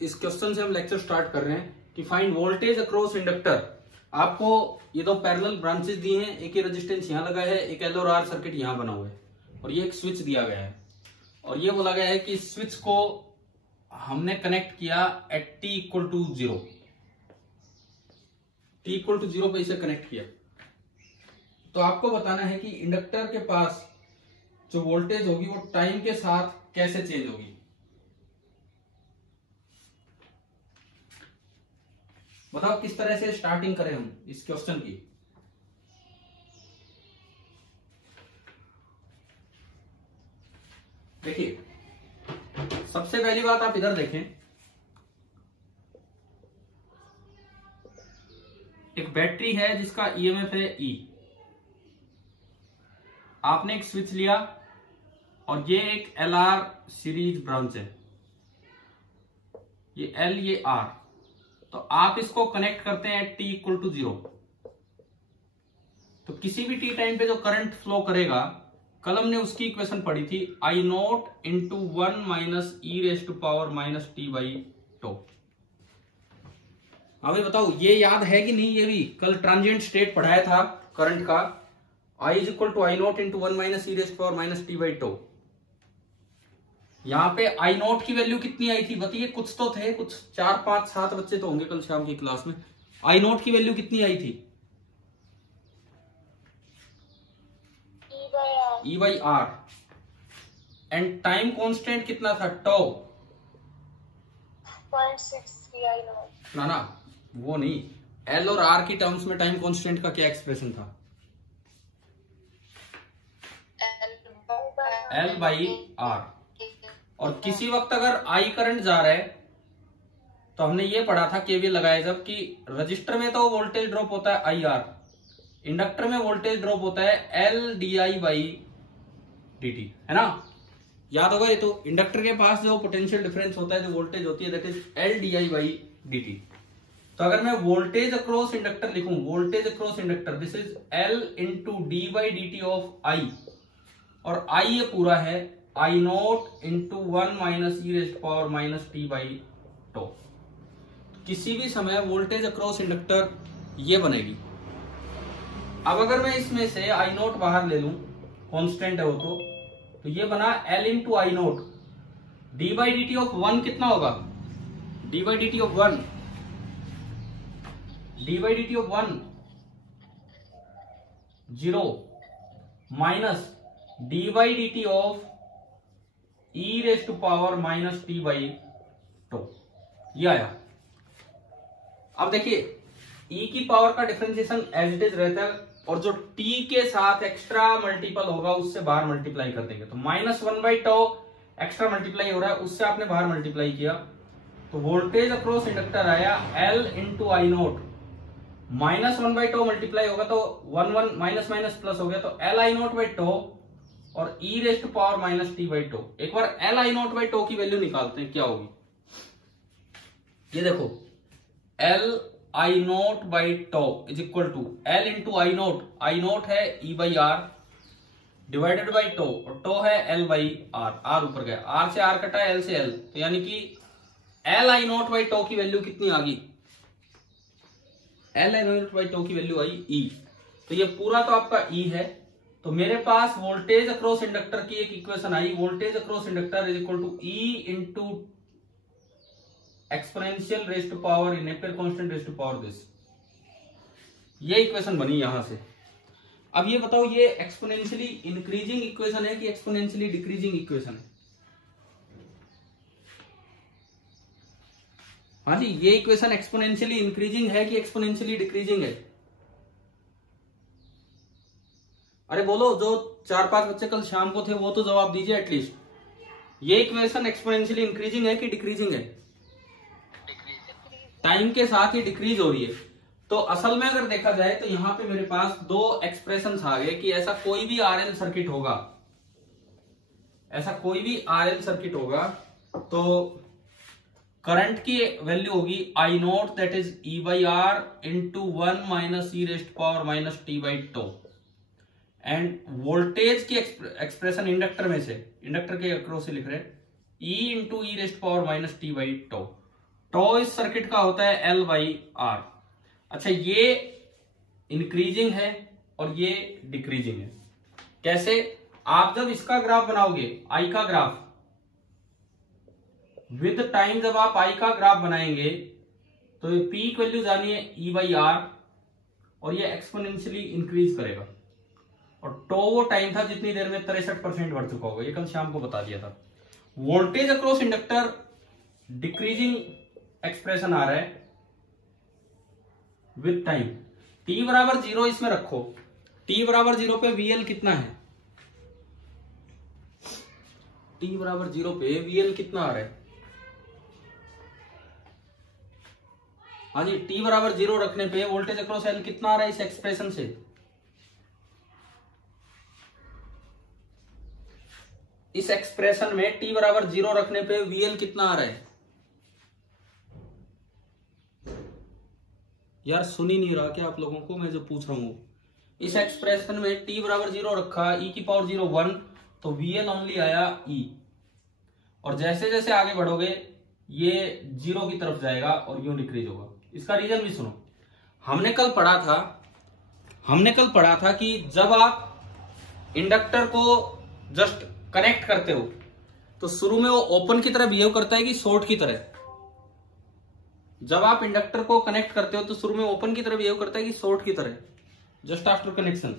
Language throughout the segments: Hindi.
इस क्वेश्चन से हम लेक्चर स्टार्ट कर रहे हैं कि फाइंड वोल्टेज अक्रॉस इंडक्टर। आपको ये दो पैरेलल ब्रांचेस दी हैं, एक ही रेजिस्टेंस यहाँ लगा है, एक एल और आर सर्किट यहाँ बना हुआ है और ये एक स्विच दिया गया है और ये बोला गया है कि स्विच को हमने कनेक्ट किया at t equal to 0, t equal to 0 पे इसे कनेक्ट किया। तो आपको बताना है कि इंडक्टर के पास जो वोल्टेज होगी वो टाइम के साथ कैसे चेंज होगी। बताओ किस तरह से स्टार्टिंग करें हम इस क्वेश्चन की। देखिए, सबसे पहली बात आप इधर देखें, एक बैटरी है जिसका ईएमएफ है E। आपने एक स्विच लिया और ये एक LR सीरीज ब्रांच है, ये L ये R। तो आप इसको कनेक्ट करते हैं t इक्वल टू 0। तो किसी भी t टाइम पे जो करंट फ्लो करेगा, कल हमने उसकी इक्वेशन पढ़ी थी I naught into 1 minus e raise to power minus t by tau. अभी बताओ ये याद है कि नहीं? ये भी कल ट्रांजिएंट स्टेट पढ़ाया था करंट का, I is equal to I note into 1 minus e raise to power minus t by tau. यहाँ पे आई नोट की वैल्यू कितनी आई थी बताइए? कुछ तो थे, कुछ 4 5 7 बच्चे तो होंगे कल शाम की क्लास में। आई नोट की वैल्यू कितनी आई थी? E by R. And time constant कितना था? Tau 0.63 I naught. ना वो नहीं, एल और आर की टर्म्स में टाइम कांस्टेंट का क्या एक्सप्रेशन था? L by R. और किसी वक्त अगर आई करंट जा रहा है तो हमने ये पढ़ा था केवीएल लगाया जब कि रजिस्टर में तो वोल्टेज ड्रॉप होता है आई आर, इंडक्टर में वोल्टेज ड्रॉप होता है L d i by D T, है ना? याद होगा ये तो। इंडक्टर के पास जो पोटेंशियल डिफरेंस होता है, जो वोल्टेज होती है, that is L d i by D t. तो अगर मैं वोल्टेज अक्रॉस इंडक्टर लिखूं, voltage across inductor this is L into d by D T of i, और आई ये पूरा है i note into 1 minus e raised power minus t by tau. किसी भी समय वोल्टेज अक्रॉस इंडक्टर ये बनेगी। अब अगर मैं इसमें से आई नोट बाहर ले लूं, कांस्टेंट है वो, तो ये बना L into I naught D by D T of 1 कितना होगा? D by D T of 1, D by D T of 1 0 minus D by D T of e raise to power minus t by tau, ये आया। अब देखिए e की पावर का डिफरेंशिएशन एज इट इज रहता है और जो t के साथ एक्स्ट्रा मल्टीपल होगा उससे बाहर मल्टीप्लाई कर देंगे। तो minus 1 by tau extra multiply हो रहा है, उससे आपने बाहर मल्टीप्लाई किया तो वोल्टेज अक्रॉस इंडक्टर आया L into I naught. Minus 1 by tau multiply होगा तो 1 1 माइनस माइनस प्लस हो गया, तो L I note by tau और e raise to power minus t by tau. एक बार L I note by tau की वैल्यू निकालते हैं, क्या होगी? ये देखो, L I note by tau is equal to L into I not है E by R divided by tau, और टो है L बाई आर। आर ऊपर गया, आर से आर कटा, L से L, तो यानी कि L I note by tau की वैल्यू कितनी आ गई? L I note by tau की वैल्यू आई E। तो ये पूरा तो आपका E है। तो मेरे पास वोल्टेज अक्रॉस इंडक्टर की एक इक्वेशन आई, voltage across inductor is equal to E into exponential raise to power in ampere constant raise to power this. ये इक्वेशन बनी यहां से। अब ये बताओ, ये एक्सपोनेंशियली इंक्रीजिंग इक्वेशन है कि एक्सपोनेंशियली डिक्रीजिंग इक्वेशन है? हाँ जी, ये इक्वेशन एक्सपोनेंशियली इंक्रीजिंग है कि एक्सपोनेंशियली डिक्रीजिंग है? अरे बोलो, जो 4 5 बच्चे कल शाम को थे वो तो जवाब दीजिए एटलीस्ट। ये इक्वेशन एक्सपोनेंशियली इंक्रीजिंग है कि डिक्रीजिंग है? टाइम के साथ ही डिक्रीज हो रही है। तो असल में अगर देखा जाए तो यहां पे मेरे पास दो एक्सप्रेशंस आ गए कि ऐसा कोई भी आरएल सर्किट होगा, ऐसा कोई भी आरएल सर्किट होगा तो करंट की वैल्यू होगी i not that is e by R into 1 minus e raised power minus t by tau, and voltage की एक्सप्रेशन इंडक्टर में से, इंडक्टर के अक्रॉस से लिख रहे हैं e into e raised power minus t by tau. Tau इस सर्किट का होता है L बाई आर। अच्छा, ये इंक्रीजिंग है और ये डिक्रीजिंग है। कैसे? आप जब इसका ग्राफ बनाओगे, आई का ग्राफ, विद टाइम जब आप आई का ग्राफ बनाएंगे तो ये पीक वैल्यू जानी है E बाई आर और ये एक्सपोनेंशियली इंक्रीज करेगा। और टो वो टाइम था जितनी देर में 63% बढ़ चुका होगा, ये कल शाम को बता दिया था। Voltage across inductor decreasing expression आ रहा है विद टाइम। t बराबर 0 इसमें रखो, t बराबर 0 पे VL कितना है? t बराबर 0 पे VL कितना आ रहा है? हाँ जी, t बराबर 0 रखने पे वोल्टेज अक्रॉस L कितना आ रहा है इस एक्सप्रेशन से? इस एक्सप्रेशन में t बराबर 0 रखने पे VL कितना आ रहा है? यार सुन ही नहीं रहा क्या आप लोगों को मैं जो पूछ रहा हूं? इस एक्सप्रेशन में t बराबर 0 रखा, e की पावर 0 1, तो VL ओनली आया e। और जैसे जैसे आगे बढ़ोगे ये 0 की तरफ जाएगा और यूं डिक्रीज होगा। इसका रीजन भी सुनो। हमने कल पढ़ा था कि जब आप इंडक्टर को जस्ट कनेक्ट करते हो तो शुरू में वो ओपन की तरह बिहेव करता है कि शॉर्ट की तरह? जब आप इंडक्टर को कनेक्ट करते हो तो शुरू में ओपन की तरह बिहेव करता है कि शॉर्ट की तरह? जस्ट आफ्टर कनेक्शन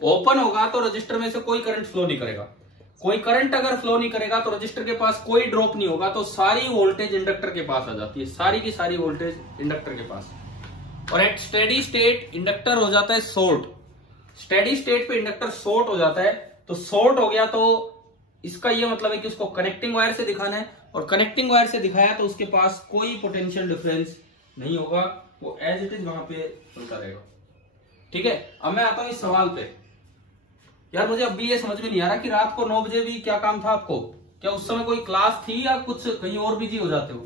ओपन होगा तो रजिस्टर में से कोई करंट फ्लो नहीं करेगा। कोई करंट अगर फ्लो नहीं करेगा तो रजिस्टर के पास कोई ड्रॉप नहीं होगा, तो सारी वोल्टेज इंडक्टर के पास आ जाती है, सारी की सारी वोल्टेज इंडक्टर के पास। और एट स्टेडी स्टेट इंडक्टर हो जाता है शॉर्ट। स्टेडी स्टेट पे इंडक्टर शॉर्ट हो जाता है, तो शॉर्ट हो गया तो इसका ये मतलब है कि उसको कनेक्टिंग वायर से दिखाना है, और कनेक्टिंग वायर से दिखाया तो उसके पास कोई पोटेंशियल डिफरेंस नहीं होगा, वो एज इट इज वहां पे चलता रहेगा। ठीक है, अब मैं आता हूं इस सवाल पे। यार मुझे अब भी ये समझ में नहीं आ रहा कि रात को 9 बजे भी क्या काम था आपको? क्या उस समय कोई क्लास थी या कुछ कहीं और बिजी हो जाते हो?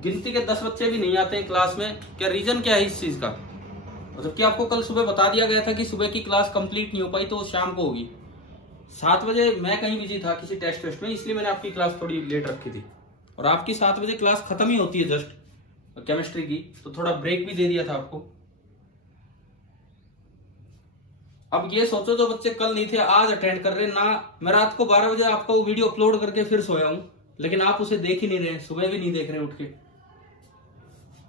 गिनती के 10 बच्चे भी नहीं आते हैं क्लास में, क्या रीजन क्या है इस चीज का? जबकि आपको कल सुबह बता दिया गया था कि सुबह की क्लास कंप्लीट नहीं हो पाई तो शाम को होगी। 7 बजे मैं कहीं बिजी था किसी टेस्ट में, इसलिए मैंने आपकी क्लास थोड़ी लेट रखी थी। और आपकी 7 बजे क्लास खत्म ही होती है जस्ट केमिस्ट्री की, तो थोड़ा ब्रेक भी दे दिया था आपको। अब ये सोचो जो बच्चे कल नहीं थे आज अटेंड कर रहे ना। मैं रात को 12 बजे आपका वो वीडियो अपलोड करके फिर सोया हूं, लेकिन आप उसे देख ही नहीं रहे, सुबह भी नहीं देख रहे उठ के।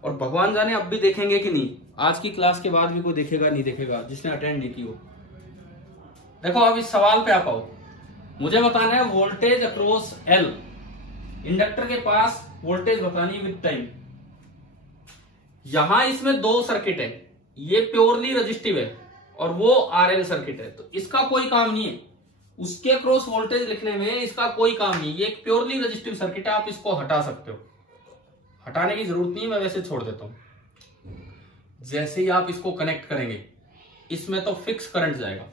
और भगवान जाने अब भी देखेंगे कि नहीं, आज की क्लास के बाद भी कोई देखेगा नहीं देखेगा जिसने अटेंड नहीं की हो। देखो अब इस सवाल पे आ पाओ, मुझे बताना है वोल्टेज अक्रॉस L। इंडक्टर के पास वोल्टेज बतानी विद टाइम। यहां इसमें 2 सर्किट है, ये प्योरली रजिस्टिव है और वो RL सर्किट है, तो इसका कोई काम नहीं है। उसके अक्रॉस वोल्टेज लिखने में इसका कोई काम नहीं। ये एक प्योरली रजिस्टिव सर्किट है, आप इसको हटा सकते हो, हटाने की जरूरत नहीं, मैं वैसे छोड़ देता हूं। जैसे ही आप इसको कनेक्ट करेंगे इसमें तो फिक्स करंट जाएगा।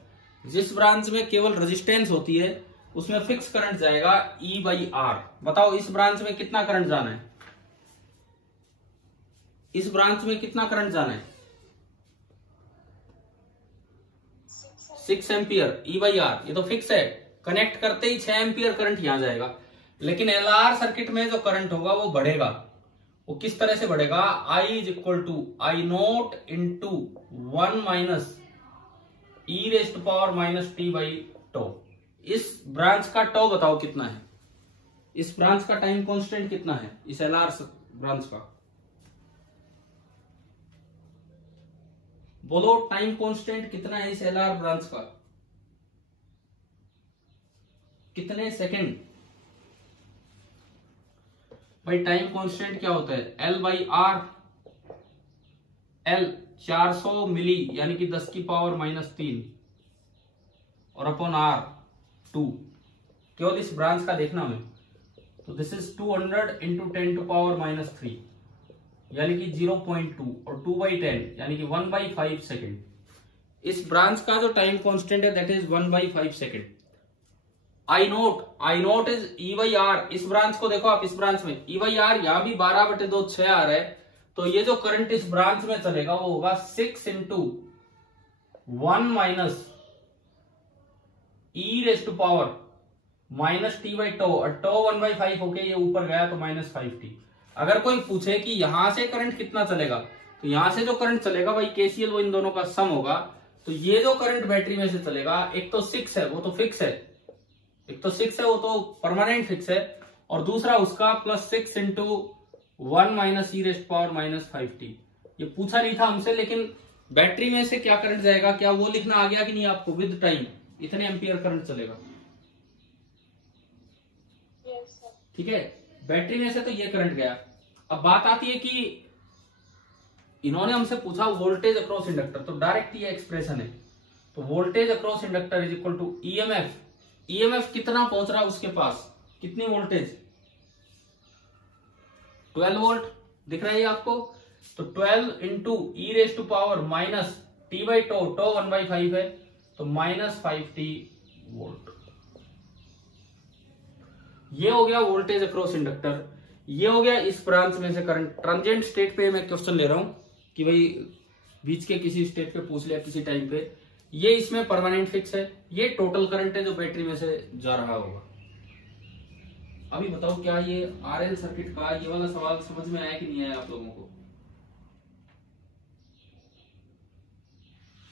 जिस ब्रांच में केवल रेजिस्टेंस होती है उसमें फिक्स करंट जाएगा E बाई आर। बताओ इस ब्रांच में कितना करंट जाना है? इस ब्रांच में कितना करंट जाना है? 6 एम्पियर E बाई आर, ये तो फिक्स है। कनेक्ट करते ही 6 एम्पियर करंट यहां जाएगा। लेकिन LR सर्किट में जो करंट होगा वो बढ़ेगा। वो किस तरह से बढ़ेगा? I is equal to I note into 1 minus e raised power minus t by tau. इस ब्रांच का टो बताओ कितना है? इस ब्रांच का टाइम कांस्टेंट कितना है इस LR ब्रांच का? बोलो टाइम कांस्टेंट कितना है इस LR ब्रांच का? कितने सेकंड? भाई टाइम कांस्टेंट क्या होता है? L by R. L 400 milli यानी कि 10 की पावर माइनस 3 और अपॉन R 2। केवल इस ब्रांच का देखना हमें, तो this is 200 into 10 to power minus 3 यानी कि 0.2 और 2/10 यानी कि 1/5 सेकेंड। इस ब्रांच का जो टाइम कांस्टेंट है that is 1/5 second. I naught is E by R. इस ब्रांच को देखो आप, इस ब्रांच में E बाई आर यहां भी 12/2 6 आ रहा है, तो ये जो करंट इस ब्रांच में चलेगा वो होगा 6 into 1 minus e raised to power minus t by tau, और टो 1/5 होके ये ऊपर गया तो -5t। अगर कोई पूछे कि यहां से करंट कितना चलेगा, तो यहां से जो करंट चलेगा भाई केसीएल वो इन दोनों का सम होगा। तो ये जो करंट बैटरी में से चलेगा, एक तो 6 है, वो तो फिक्स है, एक तो 6 है वो तो परमानेंट फिक्स है, और दूसरा उसका +6 × 1 - e⁻⁻5t। ये पूछा नहीं था हमसे, लेकिन बैटरी में से क्या करंट जाएगा, क्या वो लिखना आ गया कि नहीं आपको, विद टाइम इतने एम्पियर करंट चलेगा। Yes, sir. ठीक है, बैटरी में से तो ये करंट गया। अब बात आती है कि इन्होंने हमसे पूछा वोल्टेज अक्रॉस इंडक्टर, तो डायरेक्ट ये एक्सप्रेशन है। तो voltage across inductor is equal to EMF. EMF कितना पहुंच रहा है उसके पास, कितनी वोल्टेज, 12 वोल्ट दिख रहा है आपको। तो 12 × e⁻⁻t/τ, टो 1/5 है, तो -5t वोल्ट। ये हो गया वोल्टेज अक्रॉस इंडक्टर। ये हो गया इस ब्रांच में से करंट। ट्रांजिएंट स्टेट पे मैं क्वेश्चन ले रहा हूं कि भाई बीच के किसी स्टेट पे पूछ लिया किसी टाइम पे, ये इसमें परमानेंट फिक्स है। ये टोटल करंट है जो बैटरी में से जा रहा होगा। अभी बताओ क्या ये आरएल सर्किट का ये वाला सवाल समझ में आया कि नहीं आया आप लोगों को?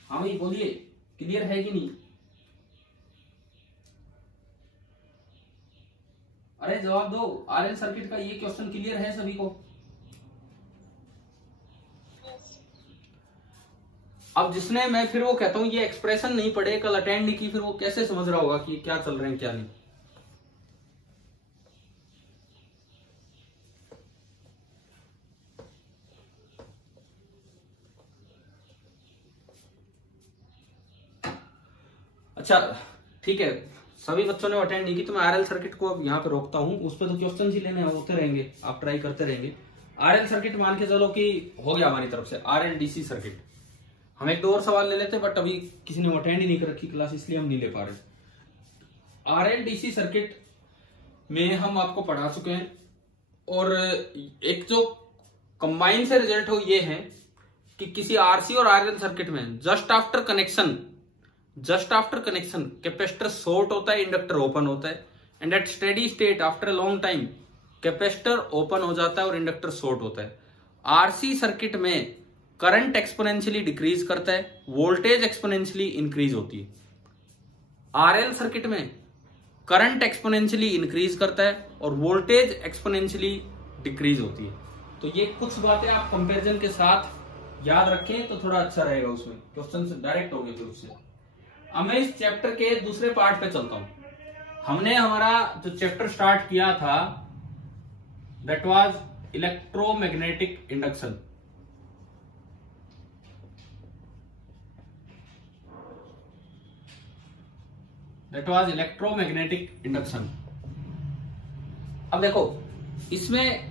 हाँ भाई बोलिए, क्लियर है कि नहीं? अरे जवाब दो, आरएल सर्किट का ये क्वेश्चन क्लियर है सभी को? Yes. अब जिसने, मैं फिर वो कहता हूं ये एक्सप्रेशन नहीं पढ़े, कल अटेंड नहीं की, फिर वो कैसे समझ रहा होगा कि क्या चल रहे हैं क्या नहीं। अच्छा ठीक है, सभी बच्चों ने अटेंड नहीं की तो मैं आरएल सर्किट को अब यहाँ पे रोकता हूँ। उस पर तो क्वेश्चन ही लेने होते रहेंगे, आप ट्राई करते रहेंगे। आरएल सर्किट मान के चलो कि हो गया हमारी तरफ से आरएल डीसी सर्किट। हम एक दो और सवाल ले लेते, बट अभी किसी ने अटेंड ही नहीं कर रखी क्लास, इसलिए हम नहीं ले पा रहे। आरएल डीसी सर्किट में हम आपको पढ़ा चुके हैं, और एक जो कंबाइन से रिजल्ट हो ये है कि किसी आरसी और आरएल सर्किट में just after connection capacitor short होता है, इंडक्टर ओपन होता है, and at steady state after a long time capacitor open हो जाता है और इंडक्टर शॉर्ट होता है। आरसी सर्किट में करंट एक्सपोनेंशियली डिक्रीज करता है, वोल्टेज एक्सपोनेंशियली इंक्रीज होती है। आरएल सर्किट में करंट एक्सपोनेंशियली इंक्रीज करता है और वोल्टेज एक्सपोनेंशियली डिक्रीज होती है। तो ये कुछ बातें आप कंपैरिजन के साथ याद रखें तो थोड़ा अच्छा रहेगा, उसमें क्वेश्चन से डायरेक्ट होंगे फिर उससे। अब मैं इस चैप्टर के दूसरे पार्ट पे चलता हूं। हमने हमारा जो चैप्टर स्टार्ट किया था दैट वाज इलेक्ट्रोमैग्नेटिक इंडक्शन। अब देखो इसमें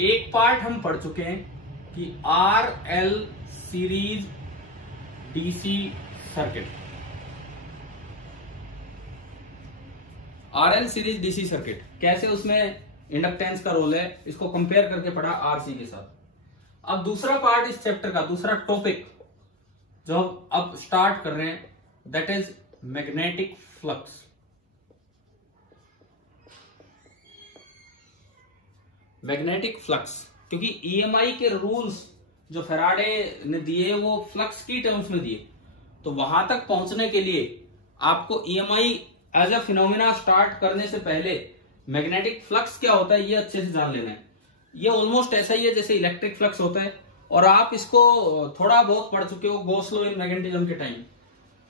एक पार्ट हम पढ़ चुके हैं कि RL series DC circuit. RL series DC circuit कैसे उसमें इंडक्टेंस का रोल है, इसको कंपेयर करके पढ़ा आरसी के साथ। अब दूसरा पार्ट इस चैप्टर का, दूसरा टॉपिक जो अब स्टार्ट कर रहे हैं that is magnetic flux. Magnetic flux, क्योंकि ईएमआई के रूल्स जो फैराडे ने दिए वो फ्लक्स की टर्म्स में दिए, तो वहां तक पहुंचने के लिए आपको EMI as a phenomena start करने से पहले मैग्नेटिक फ्लक्स क्या होता है ये अच्छे से जान लेना है। ये ऑलमोस्ट ऐसा ही है जैसे इलेक्ट्रिक फ्लक्स होता है, और आप इसको थोड़ा बहुत पढ़ चुके हो गॉस लॉ इन मैग्नेटिज्म के टाइम।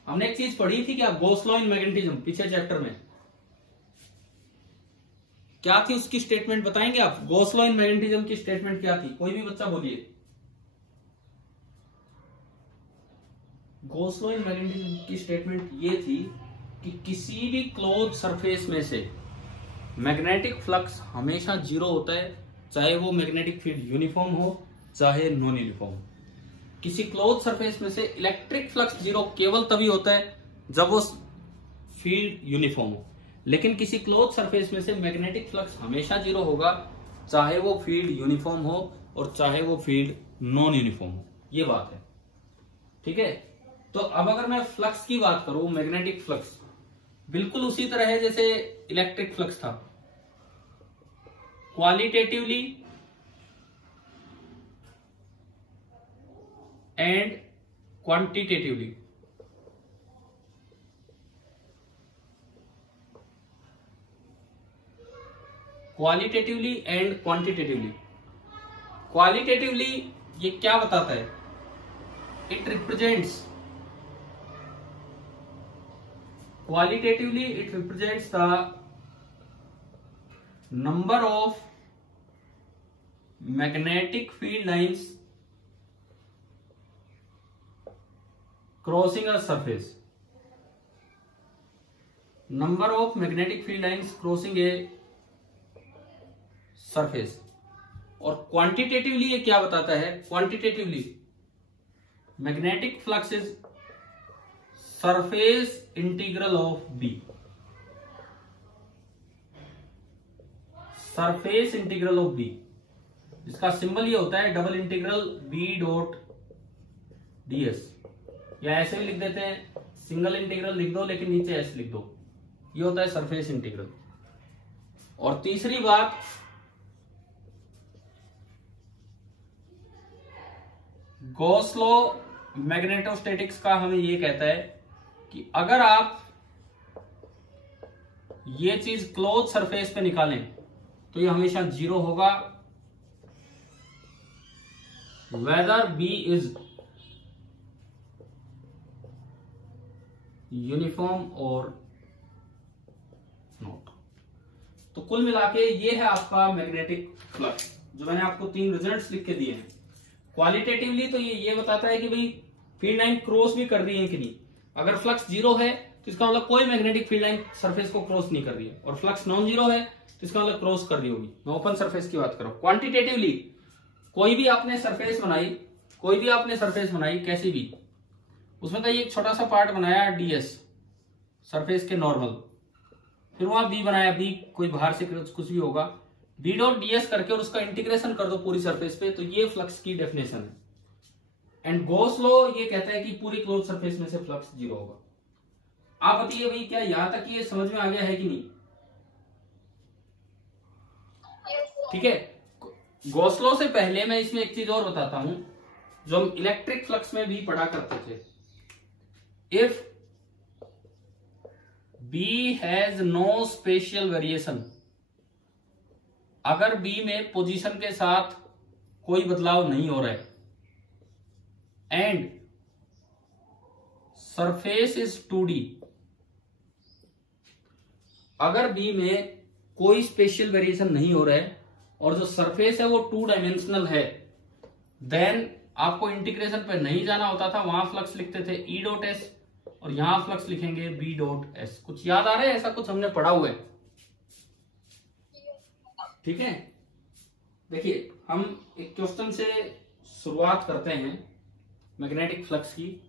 हमने एक चीज पढ़ी थी क्या, गॉस लॉ इन मैग्नेटिज्म, पीछे चैप्टर में क्या थी उसकी स्टेटमेंट बताएंगे आप? गॉस लॉ इन मैग्नेटिज्म की स्टेटमेंट क्या थी, कोई भी बच्चा बोलिए। गॉस लॉ इन मैग्नेटिज्म की स्टेटमेंट ये थी कि किसी भी क्लोज सरफेस में से मैग्नेटिक फ्लक्स हमेशा जीरो होता है, चाहे वो मैग्नेटिक फील्ड यूनिफॉर्म हो चाहे नॉन यूनिफॉर्म। किसी क्लोज सरफेस में से इलेक्ट्रिक फ्लक्स जीरो केवल तभी होता है जब वो फील्ड यूनिफॉर्म हो, लेकिन किसी क्लोज सरफेस में से मैग्नेटिक फ्लक्स हमेशा जीरो होगा चाहे वो फील्ड यूनिफॉर्म हो और चाहे वो फील्ड नॉन यूनिफॉर्म हो। ये बात है, ठीक है। तो अब अगर मैं फ्लक्स की बात करूं, मैग्नेटिक फ्लक्स बिल्कुल उसी तरह है जैसे इलेक्ट्रिक फ्लक्स था, qualitatively and quantitatively. Qualitatively and quantitatively. Qualitatively ये क्या बताता है? It represents the number of magnetic field lines crossing a surface. Number of magnetic field lines crossing a surface. और क्वांटिटेटिवली ये क्या बताता है? Quantitatively magnetic flux is surface integral of B. Surface integral of B, इसका सिंबल ये होता है double integral B dot DS, या ऐसे भी लिख देते हैं, सिंगल इंटीग्रल लिख दो लेकिन नीचे एस लिख दो, ये होता है सरफेस इंटीग्रल। और तीसरी बात, गॉस लॉ मैग्नेटोस्टैटिक्स का हमें ये कहता है कि अगर आप ये चीज क्लोज सरफेस पे निकालें तो ये हमेशा 0 होगा, वेदर बी इज यूनिफॉर्म और नॉट। तो कुल मिला के ये है आपका मैग्नेटिक फ्लक्स, जो मैंने आपको 3 रिजल्ट्स लिख के दिए हैं। क्वालिटेटिवली तो ये बताता है कि भाई फील्ड लाइन क्रॉस भी कर रही है कि नहीं। अगर फ्लक्स 0 है तो इसका मतलब कोई मैग्नेटिक फील्ड लाइन सरफेस को क्रॉस नहीं कर रही है, और फ्लक्स नॉन जीरो है तो इसका मतलब क्रॉस कर रही होगी। मैं ओपन सरफेस की बात कर रहा हूं। क्वांटिटेटिवली कोई भी आपने सरफेस बनाई कैसी भी, उसमें का एक छोटा सा पार्ट बनाया डीएस सरफेस के नॉर्मल, फिर वहां बी बनाया, बी कोई बाहर से कुछ भी होगा, बी डॉट डीएस करके और उसका इंटीग्रेशन कर दो पूरी सरफेस पे, तो ये फ्लक्स की डेफिनेशन है। एंड गॉस लॉ ये कहता है कि पूरी क्लोज सरफेस में से फ्लक्स 0 होगा। आप बताइए भाई, क्या यहां तक ये समझ में आ गया है कि नहीं? ठीक है। गॉस लॉ से पहले मैं इसमें एक चीज और बताता हूं जो हम इलेक्ट्रिक फ्लक्स में भी पढ़ा करते थे। If B has no spatial variation, अगर बी में पोजीशन के साथ कोई बदलाव नहीं हो रहा है, एंड सरफेस इज 2D, अगर बी में कोई स्पेशियल वेरिएशन नहीं हो रहा है और जो सरफेस है वो 2 डायमेंशनल है, देन आपको इंटीग्रेशन पे नहीं जाना होता था, वहां फ्लक्स लिखते थे E डॉट एस और यहां फ्लक्स लिखेंगे B डॉट एस। कुछ याद आ रहा है? ऐसा कुछ हमने पढ़ा हुआ है, ठीक है। देखिए, हम एक क्वेश्चन से शुरुआत करते हैं मैग्नेटिक फ्लक्स की।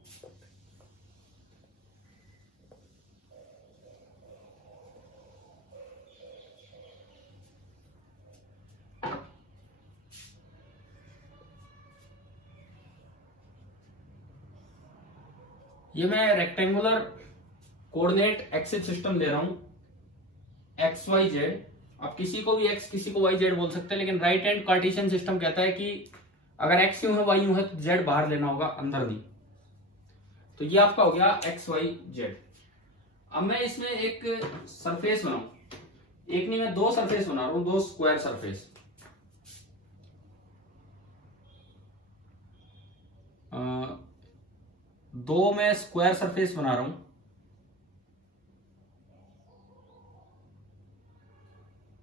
ये मैं रेक्टेंगुलर कोऑर्डिनेट एक्सिस सिस्टम ले रहा हूं, एक्स वाई जेड। आप किसी को भी एक्स किसी को वाई जेड बोल सकते हैं, लेकिन राइट हैंड कार्टेशियन सिस्टम कहता है कि अगर एक्स यूं है वाई यूं है तो जेड बाहर लेना होगा, अंदर नहीं। तो ये आपका हो गया एक्स वाई जेड। अब मैं इसमें एक सरफेस बनाऊं, एक नहीं मैं 2 सरफेस बना रहा हूं, 2 स्क्वायर सरफेस। दो मैं स्क्वायर सरफेस बना रहा हूं,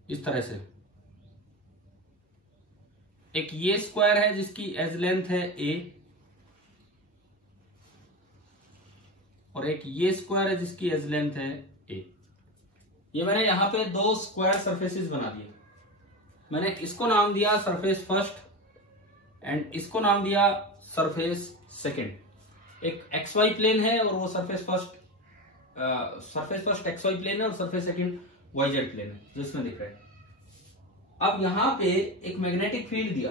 इस तरह से। एक ये स्क्वायर है जिसकी एज लेंथ है a, और एक ये स्क्वायर है जिसकी एज लेंथ है a। ये मैंने यहां पे 2 स्क्वायर सरफेसेस बना दिए। मैंने इसको नाम दिया सरफेस फर्स्ट एंड इसको नाम दिया सरफेस सेकंड। एक एक्स वाई प्लेन है और वो surface first X Y plane है, और surface second Y Z plane है जो इसमें दिख रहा है। अब यहां पे एक मैग्नेटिक फील्ड दिया,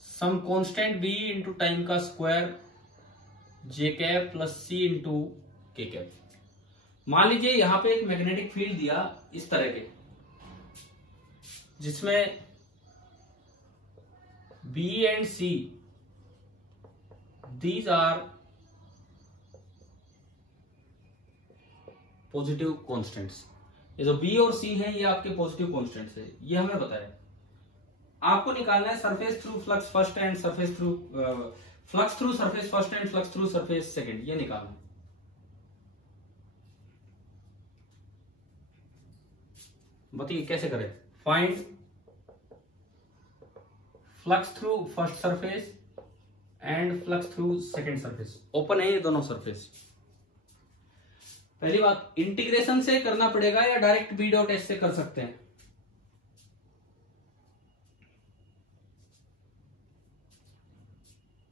some constant b into time का स्क्वायर जे cap plus c into K cap. मान लीजिए यहां पे एक मैग्नेटिक फील्ड दिया इस तरह के, जिसमें B and C these are positive constants. ये जो बी और सी हैं ये आपके पॉजिटिव कॉन्स्टेंट्स है, ये हमें बताया। आपको निकालना है surface through flux first and surface through flux through surface first and flux through surface second, ये निकालना है। बताइए कैसे करें। Find flux through first surface and flux through second surface. Open है ये दोनों सरफेस। पहली बात, इंटीग्रेशन से करना पड़ेगा या डायरेक्ट बी डॉट एस से कर सकते हैं?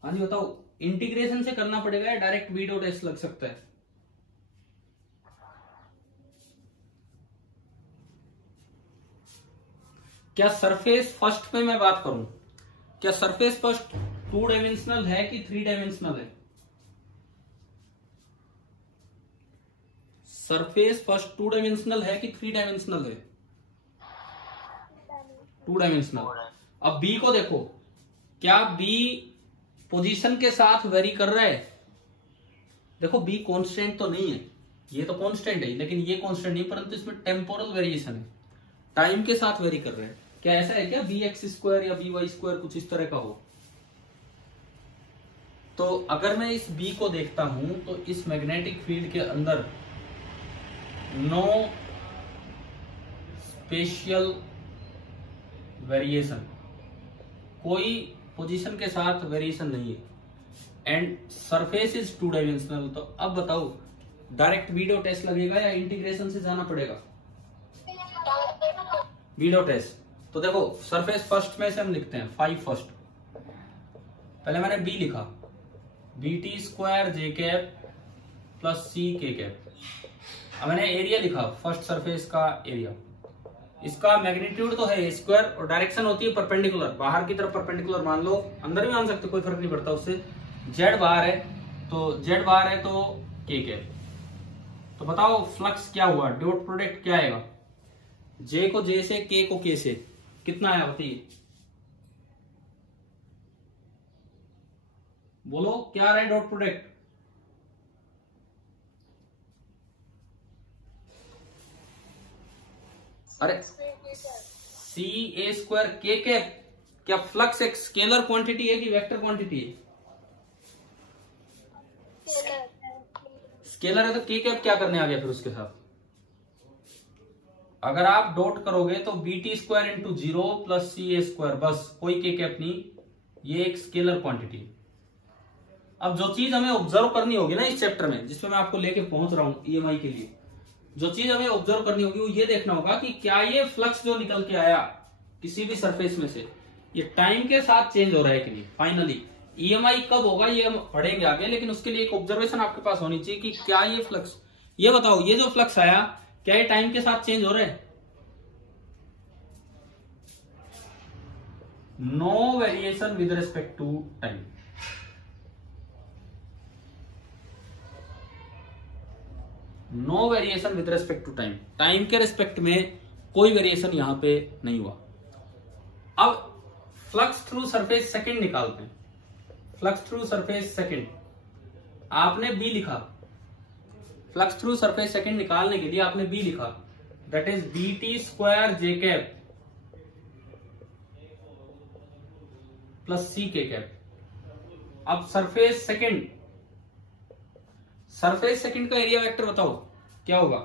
हाँ जी बताओ, इंटीग्रेशन से करना पड़ेगा या डायरेक्ट बी डॉट एस लग सकता है? क्या सरफेस फर्स्ट में मैं बात करूं, क्या सरफेस फर्स्ट 2 डायमेंशनल है कि 3 डायमेंशनल है? सरफेस फर्स्ट 2 डायमेंशनल है कि 3 डायमेंशनल है? 2 डायमेंशनल। अब बी को देखो, क्या बी पोजीशन के साथ वेरी कर रहा है? देखो बी कांस्टेंट तो नहीं है, ये तो कांस्टेंट है, लेकिन ये कांस्टेंट नहीं, परंतु इसमें टेम्पोरल वेरिएशन है, टाइम के साथ वेरी कर रहे हैं। क्या ऐसा है क्या बी एक्स स्क्वायर या बी वाई स्क्वायर कुछ इस तरह का हो? तो अगर मैं इस बी को देखता हूं तो इस मैग्नेटिक फील्ड के अंदर नो स्पेशियल वेरिएशन, कोई पोजीशन के साथ वेरिएशन नहीं है, एंड सरफेस इज 2 डायमेंशनल। तो अब बताओ डायरेक्ट बी डॉट एस लगेगा या इंटीग्रेशन से जाना पड़ेगा? B dot S. तो देखो सरफेस फर्स्ट में से हम लिखते हैं 5 फर्स्ट। पहले मैंने बी लिखा, बी टी स्क्वायर जे cap plus c k cap. अब मैंने एरिया लिखा, फर्स्ट सरफेस का एरिया, इसका मैग्नीट्यूड तो है ए स्क्वायर और डायरेक्शन होती है परपेंडिकुलर, बाहर की तरफ परपेंडिकुलर मान लो, अंदर भी मान सकते, कोई फर्क नहीं पड़ता उससे। जेड बाहर है तो के कैप। तो बताओ फ्लक्स क्या हुआ, डॉट प्रोडक्ट क्या आएगा? जे को जे से, के को के से, कितना आया बताइए, बोलो क्या आ रहा है डॉट प्रोडक्ट? अरे सी ए स्क्वायर के कैप। क्या फ्लक्स एक स्केलर क्वांटिटी है कि वेक्टर क्वांटिटी है? स्केलर है तो के कैप क्या करने आ गया फिर उसके साथ? अगर आप डॉट करोगे तो b t square into 0 plus c a square, बस, कोई के कैप नहीं, ये एक स्केलर क्वांटिटी। अब जो चीज हमें ऑब्जर्व करनी होगी ना इस चैप्टर में, जिसमें मैं आपको लेके पहुंच रहा हूं ईएमआई के लिए, जो चीज हमें ऑब्जर्व करनी होगी वो ये देखना होगा कि क्या ये फ्लक्स जो निकल के आया किसी भी सरफेस में से, ये टाइम के साथ चेंज हो रहा है कि नहीं। फाइनली ईएमआई कब होगा ये हम पढ़ेंगे आगे, लेकिन उसके लिए एक ऑब्जर्वेशन आपके पास होनी चाहिए कि क्या ये फ्लक्स, ये बताओ ये जो फ्लक्स आया क्या ये टाइम के साथ चेंज हो रहा है? No variation with respect to time. No variation with respect to time, time के रिस्पेक्ट में कोई वेरिएशन यहां पे नहीं हुआ। अब फ्लक्स थ्रू सरफेस सेकंड निकालते हैं। फ्लक्स थ्रू सरफेस सेकंड, आपने बी लिखा, फ्लक्स थ्रू सरफेस सेकंड निकालने के लिए आपने बी लिखा, that is b t square J cap plus c k cap. अब सरफेस सेकंड का एरिया वेक्टर बताओ क्या होगा?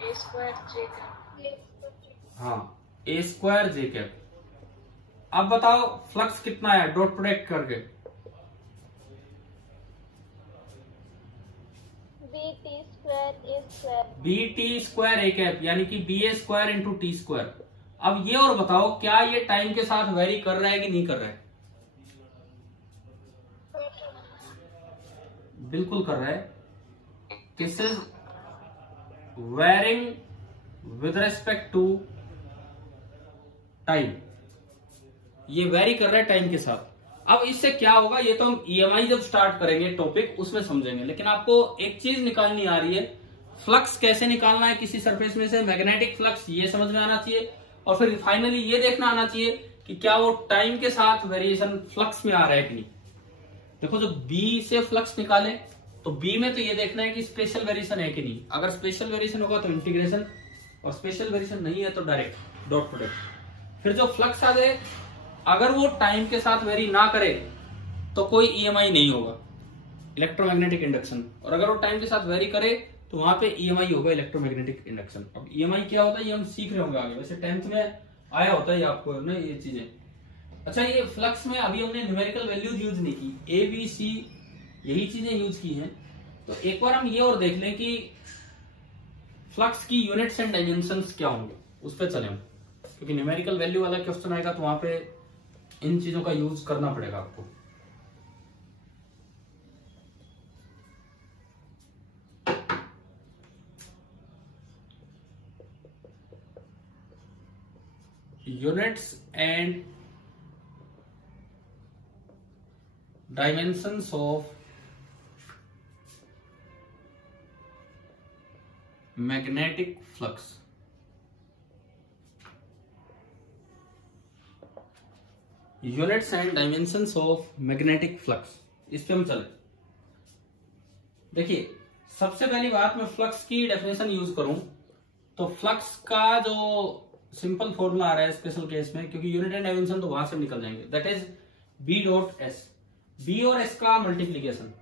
ए स्क्वायर जे हाँ, ए स्क्वायर जे कैप। अब बताओ फ्लक्स कितना है डॉट प्रोडक्ट करके? B t square A square, B t square A cap, यानी कि बी ए स्क्वायर इंटू टी स्क्वायर। अब ये और बताओ क्या ये टाइम के साथ वेरी कर रहा है कि नहीं कर रहा है? बिल्कुल कर रहा है। This is varying with respect to time, ये वेरी कर रहा है टाइम के साथ। अब इससे क्या होगा ये तो हम ईएमआई जब स्टार्ट करेंगे टॉपिक उसमें समझेंगे, लेकिन आपको एक चीज निकालनी आ रही है, फ्लक्स कैसे निकालना है किसी सरफेस में से, मैग्नेटिक फ्लक्स ये समझ में आना चाहिए, और फिर फाइनली ये देखना आना चाहिए कि क्या वो टाइम के साथ वेरिएशन फ्लक्स में आ रहा है कि नहीं। देखो जब बी से फ्लक्स निकाले तो बी में तो ये देखना है कि स्पेशल वेरिएशन है कि नहीं, अगर स्पेशल वेरिएशन होगा तो इंटीग्रेशन, और स्पेशल वेरिएशन नहीं है तो डायरेक्ट डॉट प्रोडक्ट। फिर जो फ्लक्स आ जाए अगर वो टाइम के साथ वेरी ना करे तो कोई ईएमआई नहीं होगा, इलेक्ट्रोमैग्नेटिक इंडक्शन, और अगर वो टाइम के साथ वेरी करे तो वहां पे ईएमआई होगा, इलेक्ट्रोमैग्नेटिक इंडक्शन। अब ईएमआई क्या होता है ये हम सीख रहे होंगे आगे, वैसे 10th में आया होता है आपको ना ये चीजें। अच्छा ये फ्लक्स में अभी हमने न्यूमेरिकल वैल्यूज यूज नहीं की, ए बी सी यही चीजें यूज की हैं। तो एक बार हम ये और देख लें कि फ्लक्स की यूनिट्स एंड डायमेंशंस क्या होंगे, उस पर चले हम, क्योंकि न्यूमेरिकल वैल्यू वाला क्वेश्चन आएगा तो वहां पे इन चीजों का यूज करना पड़ेगा आपको। Units and dimensions of magnetic flux. Units and dimensions of magnetic flux, इस पे हम चले। देखिए सबसे पहली बात मैं फ्लक्स की डेफिनेशन यूज करूं तो फ्लक्स का जो सिंपल फॉर्मूला आ रहा है स्पेशल केस में, क्योंकि यूनिट एंड डायमेंशन तो वहां से निकल जाएंगे, that is B dot S, B और एस का मल्टीप्लीकेशन।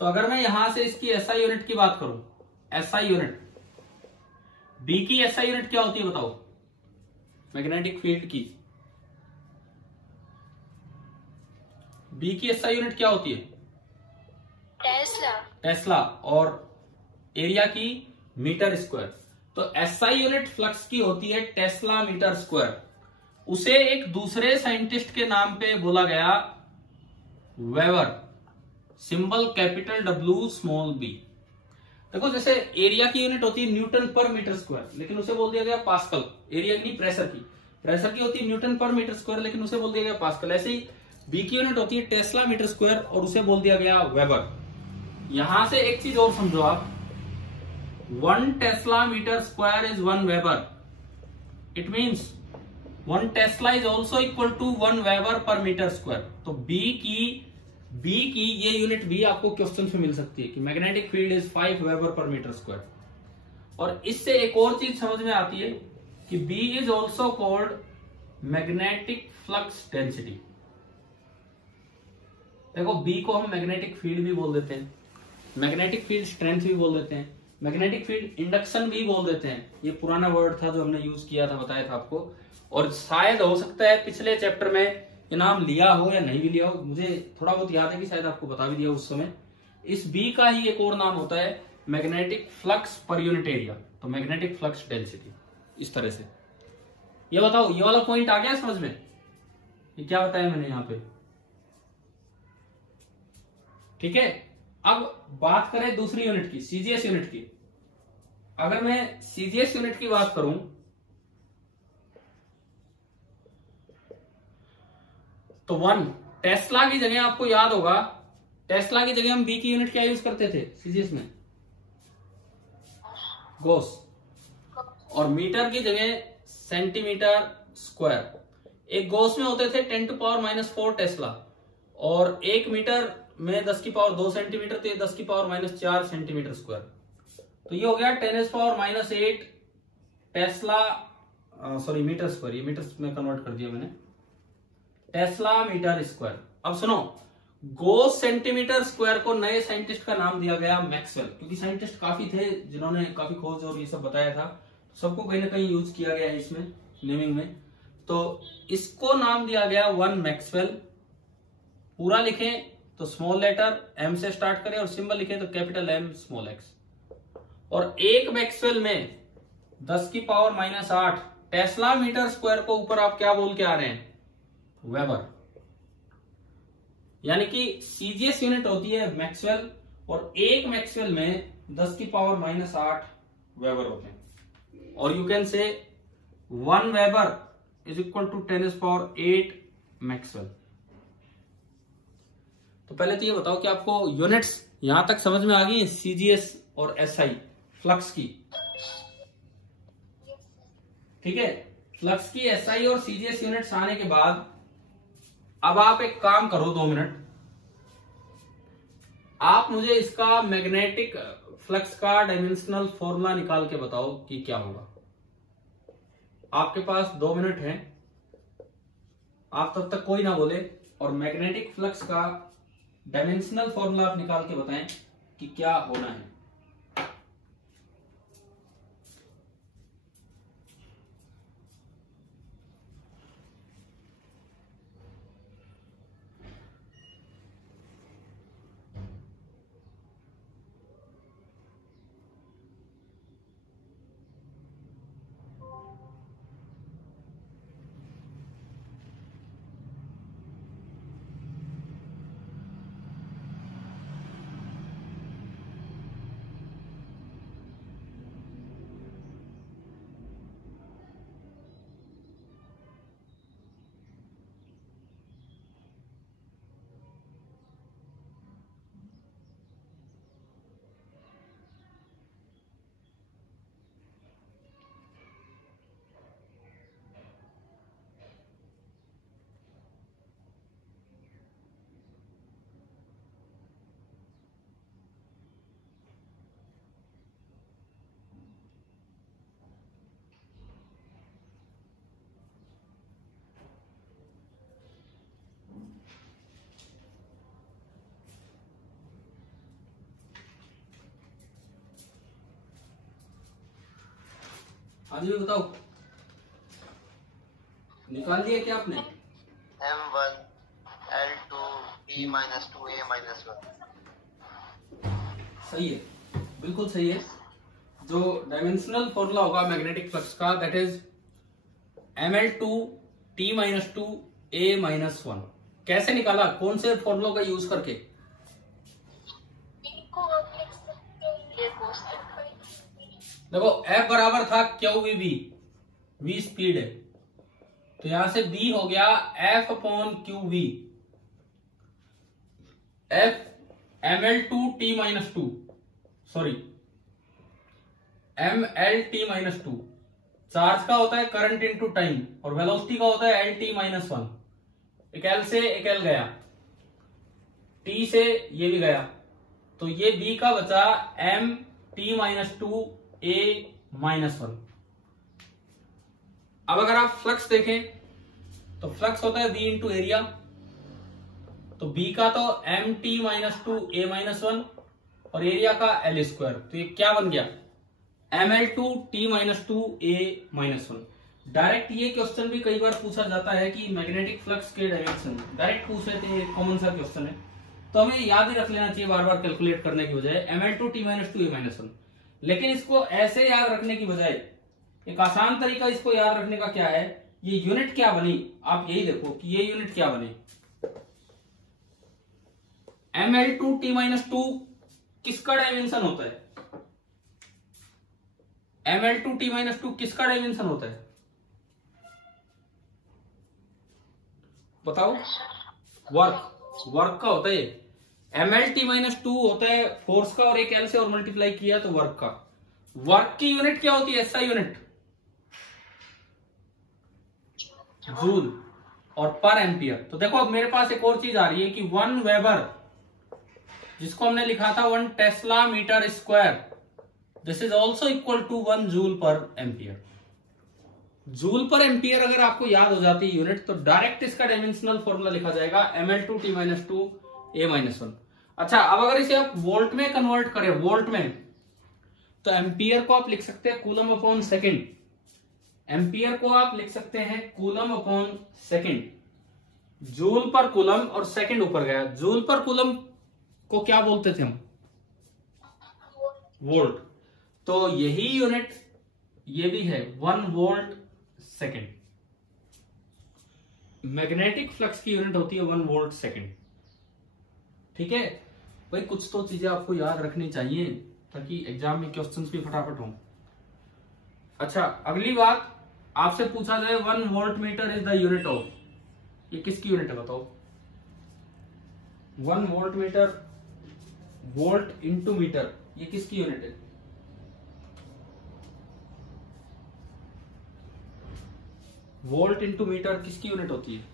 तो अगर मैं यहां से इसकी एसआई यूनिट की बात करूं, एसआई यूनिट, बी की एसआई यूनिट क्या होती है बताओ, मैग्नेटिक फील्ड की, बी की एसआई यूनिट क्या होती है, टेस्ला। टेस्ला, और एरिया की मीटर स्क्वायर। तो एसआई यूनिट फ्लक्स की होती है टेस्ला मीटर स्क्वायर। उसे एक दूसरे साइंटिस्ट के नाम पे बोला गया weber, symbol capital W small b. देखो जैसे एरिया की यूनिट होती है न्यूटन पर मीटर स्क्वायर, लेकिन उसे बोल दिया गया पास्कल, एरिया की नहीं प्रेशर की, प्रेशर की होती है न्यूटन पर मीटर स्क्वायर लेकिन उसे बोल दिया गया पास्कल। ऐसे ही बी की यूनिट होती है टेस्ला मीटर स्क्वायर और उसे बोल दिया गया वेबर। यहां से एक चीज और समझो आप, 1 tesla metre square is 1 weber, it means 1 tesla is also equal to 1 weber per metre square. तो बी की ये यूनिट भी आपको क्वेश्चन में मिल सकती है कि magnetic field is 5 weber per metre square. और इससे एक और चीज समझ में आती है कि B is also called magnetic flux density. देखो बी को हम मैग्नेटिक फील्ड भी बोल देते हैं, मैग्नेटिक फील्ड स्ट्रेंथ भी बोल देते हैं, मैग्नेटिक फील्ड इंडक्शन भी बोल देते हैं। ये पुराना वर्ड था जो हमने यूज किया था, बताया था आपको, और शायद हो सकता है पिछले चैप्टर में ये नाम लिया हो या नहीं भी लिया हो, मुझे थोड़ा बहुत याद है कि शायद आपको बता भी दिया उस समय। इस बी का ही एक और नाम होता है magnetic flux per unit area, तो मैग्नेटिक फ्लक्स डेंसिटी। इस तरह से ये बताओ, ये वाला पॉइंट आ गया समझ में, ये क्या बताया मैंने यहां पे, ठीक है। अब बात करें दूसरी यूनिट की, सीजीएस यूनिट की। अगर मैं सीजीएस यूनिट की बात करूं तो 1 टेस्ला की जगह आपको याद होगा, टेस्ला की जगह हम बी की यूनिट क्या यूज करते थे सीजीएस में, गॉस, और मीटर की जगह सेंटीमीटर स्क्वायर। एक गॉस में होते थे 10⁻⁻⁴ टेस्ला, और 1 मीटर में 10⁻² सेंटीमीटर, तो 10⁻⁻⁴ सेंटीमीटर स्क्वायर। तो ये हो गया 10⁻⁸ टेस्ला, सॉरी मीटर स्क्वायर, ये मीटर में कन्वर्ट कर दिया मैंने, टेस्ला मीटर स्क्वायर। अब सुनो, गॉस सेंटीमीटर स्क्वायर को नए साइंटिस्ट का नाम दिया गया मैक्सवेल, क्योंकि साइंटिस्ट काफी थे जिन्होंने काफी खोज और ये सब बताया था, सबको कहीं ना कहीं यूज किया गया है इसमें नेमिंग में। तो इसको नाम दिया गया 1 मैक्सवेल। पूरा लिखें तो स्मॉल लेटर एम से स्टार्ट करें और सिंबल लिखें तो कैपिटल एम स्मॉल एक्स। और एक मैक्सवेल में 10⁻⁸ टेस्ला मीटर स्क्वायर को ऊपर आप क्या बोल के आ रहे हैं, वेबर। यानी कि सीजीएस यूनिट होती है मैक्सवेल, और एक मैक्सवेल में 10⁻⁸ वेबर होते हैं। और you can say 1 weber is equal to 10⁸ maxwell. तो पहले तो ये बताओ कि आपको यूनिट्स यहां तक समझ में आ गई, सीजीएस और एसआई फ्लक्स की? ठीक है, फ्लक्स की एसआई और सीजीएस यूनिट्स आने के बाद अब आप एक काम करो, 2 मिनट, आप मुझे इसका मैग्नेटिक फ्लक्स का डायमेंशनल फॉर्मूला निकाल के बताओ कि क्या होगा। आपके पास 2 मिनट हैं, आप तब तक कोई ना बोले और मैग्नेटिक फ्लक्स का डायमेंशनल फॉर्मूला आप निकाल के बताएं कि क्या होना है। हाँ जी बताओ, निकाल दिया क्या आपने? M1 L2 T minus 2 A minus 1। सही है, बिल्कुल सही है। जो डायमेंशनल फॉर्मूला होगा मैग्नेटिक फ्लक्स का, that is ML2 T minus 2 A minus 1। कैसे निकाला, कौन से फॉर्मूला का यूज करके? देखो F बराबर था QVB, V स्पीड है, तो यहां से B हो गया F upon QV, F ML2 T minus 2, sorry MLT minus 2। Charge का होता है करंट इनटू टाइम और वेलोसिटी का होता है LT minus 1। एक L से एक L गया, T से ये भी गया, तो ये B का बचा MT minus 2 A minus 1। अब अगर आप फ्लक्स देखें तो फ्लक्स होता है B इंटू एरिया, तो B का तो MT minus 2 A minus 1 और एरिया का L स्क्वायर, तो ये क्या बन गया ML2 T minus 2 A minus 1। Direct ये क्वेश्चन भी कई बार पूछा जाता है कि मैग्नेटिक फ्लक्स के डायमेंशन, डायरेक्ट पूछ लेते हैं, कॉमन सा क्वेश्चन है, तो हमें याद ही रख लेना चाहिए बार बार कैलकुलेट करने की बजाय ML2 T minus 2 A minus 1। लेकिन इसको ऐसे याद रखने की बजाय एक आसान तरीका इसको याद रखने का क्या है, ये यूनिट क्या बनी, आप यही देखो कि ये यूनिट क्या बनी। ML2 T minus 2 किसका डायमेंशन होता है? ML2 T minus 2 किसका डायमेंशन होता है बताओ? वर्क का होता है। MLT minus 2 होता है फोर्स का, और एक L से और मल्टीप्लाई किया तो वर्क का। वर्क की यूनिट क्या होती है? SI यूनिट, जूल और पर एम्पियर। तो देखो अब मेरे पास एक और चीज आ रही है कि 1 वेबर, जिसको हमने लिखा था 1 tesla metre square, this is also equal to 1 joule per ampere. Joule per ampere अगर आपको याद हो जाती है यूनिट, तो डायरेक्ट इसका डायमेंशनल फॉर्मूला लिखा जाएगा ML2 T minus 2 A minus 1। अच्छा, अब अगर इसे आप वोल्ट में कन्वर्ट करें, वोल्ट में, तो एम्पियर को आप लिख सकते हैं कूलम अपॉन सेकेंड। एम्पियर को आप लिख सकते हैं कूलम अपॉन सेकेंड। जूल पर कूलम और सेकेंड ऊपर गया, जूल पर कूलम को क्या बोलते थे हम? वोल्ट। तो यही यूनिट ये भी है 1 वोल्ट सेकेंड। मैग्नेटिक फ्लक्स की यूनिट होती है 1 वोल्ट सेकेंड। ठीक है भाई, कुछ तो चीजें आपको याद रखनी चाहिए ताकि एग्जाम में क्वेश्चंस भी फटाफट हों। अच्छा, अगली बात आपसे पूछा जाए 1 volt metre is the unit of, ये किसकी यूनिट है बताओ? 1 volt metre, volt into metre, ये किसकी यूनिट है? वोल्ट इंटू मीटर किसकी यूनिट होती है?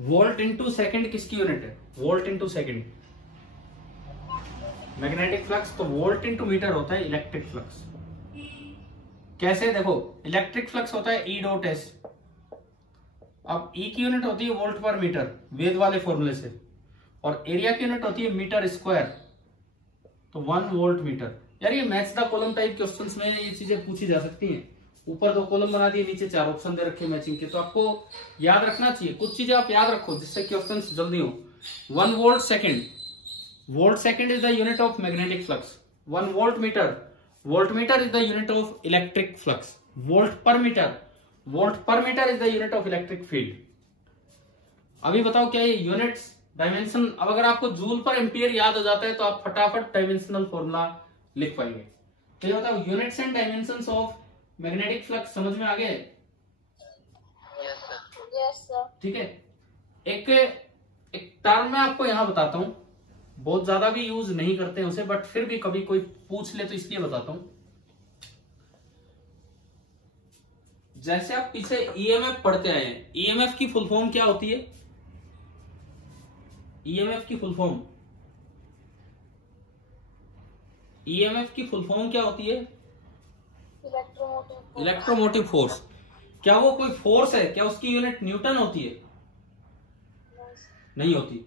वोल्ट इंटू सेकेंड किसकी यूनिट है? Volt into second magnetic flux, तो वोल्ट इंटू मीटर होता है इलेक्ट्रिक फ्लक्स। कैसे? देखो, इलेक्ट्रिक फ्लक्स होता है ई डॉट एस। अब ई की यूनिट होती है वोल्ट पर मीटर वेद वाले फॉर्मूले से, और एरिया की यूनिट होती है मीटर स्क्वायर, तो 1 वोल्ट मीटर। यार ये maths the column type questions में ये चीजें पूछी जा सकती हैं। ऊपर 2 कॉलम बना दिए, नीचे 4 ऑप्शन दे रखे मैचिंग के, तो आपको याद रखना चाहिए। कुछ चीजें आप याद रखो जिससे क्वेश्चंस जल्दी हो। 1 volt second, volt second is the unit of magnetic flux. 1 volt metre, volt metre is the unit of electric flux. Volt per metre, volt per metre is the unit of electric field. अभी बताओ क्या ये यूनिट्स, डायमेंशन, अब अगर आपको जूल पर एम्पियर याद हो जाता है तो आप फटाफट डायमेंशनल फॉर्मूला लिख पाएंगे। तो ये बताओ units and dimensions of magnetic flux समझ में आ गए? Yes, sir. ठीक है। एक टर्म मैं आपको यहां बताता हूं, बहुत ज्यादा भी यूज नहीं करते हैं उसे, बट फिर भी कभी कोई पूछ ले तो इसलिए बताता हूं। जैसे आप पीछे ईएमएफ पढ़ते आए हैं, ईएमएफ की फुल फॉर्म क्या होती है? ईएमएफ की फुल फॉर्म, ईएमएफ की फुल फॉर्म क्या होती है? Electromotive force. क्या वो कोई फोर्स है? क्या उसकी यूनिट न्यूटन होती है? नहीं होती।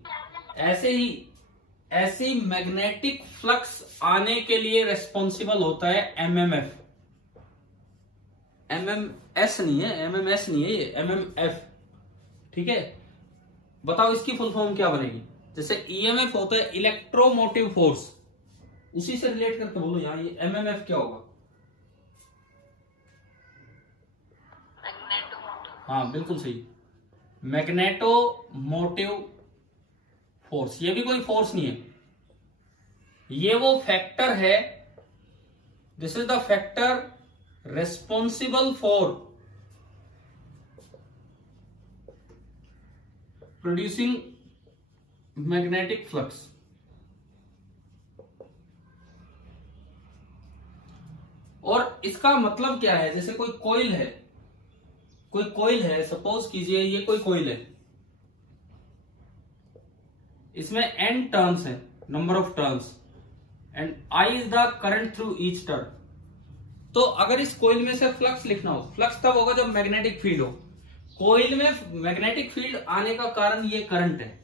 ऐसे ही मैग्नेटिक फ्लक्स आने के लिए रेस्पॉन्सिबल होता है एमएमएफ। एमएमएस नहीं है, एमएमएस नहीं है, ये एमएमएफ। ठीक है, बताओ इसकी फुल फॉर्म क्या बनेगी? जैसे ईएमएफ होता है इलेक्ट्रोमोटिव फोर्स, उसी से रिलेट करके बोलो यहां ये एमएमएफ क्या होगा? हाँ बिल्कुल सही, मैग्नेटोमोटिव फोर्स। ये भी कोई फोर्स नहीं है, ये वो फैक्टर है, this is the factor responsible for producing magnetic flux. और इसका मतलब क्या है? जैसे कोई कॉइल है, कोई कॉइल है, सपोज कीजिए ये कोई कॉइल है, इसमें n टर्न्स है, number of turns, and I is the current through each turn. तो अगर इस कॉइल में से फ्लक्स लिखना हो, फ्लक्स तब होगा जब मैग्नेटिक फील्ड हो। कॉइल में मैग्नेटिक फील्ड आने का कारण ये करंट है,